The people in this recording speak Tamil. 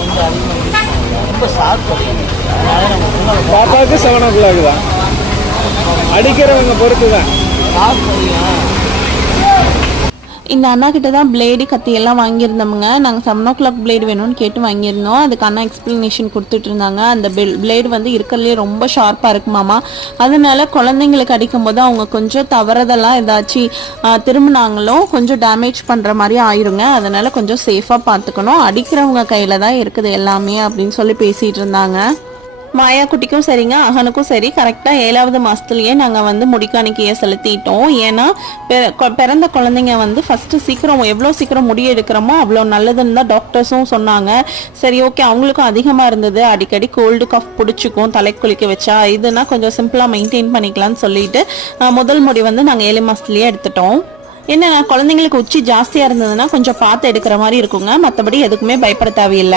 வந்து அதிகமாக ரொம்ப ஷார்ப் கிடையாது. அதனால நம்ம பாப்பாவுக்கு 7 o'clock தான். அடிக்கிறவங்க பொறுத்து தான் ஷார்ப் அதிகம். இந்த அண்ணா கிட்ட தான் பிளேடு கத்தி எல்லாம் வாங்கியிருந்தோமுங்க. நாங்கள் 7 o'clock பிளேடு வேணும்னு கேட்டு வாங்கியிருந்தோம். அதுக்கு அண்ணா எக்ஸ்ப்ளனேஷன் கொடுத்துட்டு இருந்தாங்க. அந்த பிளேடு வந்து இருக்கிறதுலே ரொம்ப ஷார்ப்பாக இருக்குமாமா. அதனால குழந்தைங்களுக்கு அடிக்கும்போது அவங்க கொஞ்சம் தவறதெல்லாம் ஏதாச்சும் திரும்பினாங்களும் கொஞ்சம் டேமேஜ் பண்ணுற மாதிரி ஆயிருங்க. அதனால கொஞ்சம் சேஃபாக பார்த்துக்கணும். அடிக்கிறவங்க கையில் தான் இருக்குது எல்லாமே அப்படின்னு சொல்லி பேசிகிட்டு இருந்தாங்க. மாயா குட்டிக்கும் சரிங்க, அகனுக்கும் சரி கரெக்டாக 7வது மாதத்துலேயே நாங்கள் வந்து முடிக்காணிக்கையை செலுத்திட்டோம். ஏன்னா பிறந்த குழந்தைங்க வந்து ஃபஸ்ட்டு சீக்கிரம் எவ்வளோ சீக்கிரம் முடி எடுக்கிறோமோ அவ்வளோ நல்லதுன்னு தான் டாக்டர்ஸும் சொன்னாங்க. சரி ஓகே, அவங்களுக்கும் அதிகமாக இருந்தது, அடிக்கடி கோல்டு கஃப் பிடிச்சிக்கும் தலை குளிக்க வச்சா, இதுனா கொஞ்சம் சிம்பிளாக மெயின்டைன் பண்ணிக்கலாம்னு சொல்லிட்டு முதல் முடி வந்து நாங்கள் 7 மாதத்துலேயே எடுத்துட்டோம். என்னன்னா குழந்தைங்களுக்கு உச்சி ஜாஸ்தியாக இருந்ததுன்னா கொஞ்சம் பார்த்து எடுக்கிற மாதிரி இருக்குங்க. மற்றபடி எதுக்குமே பயப்பட தேவையில்லை.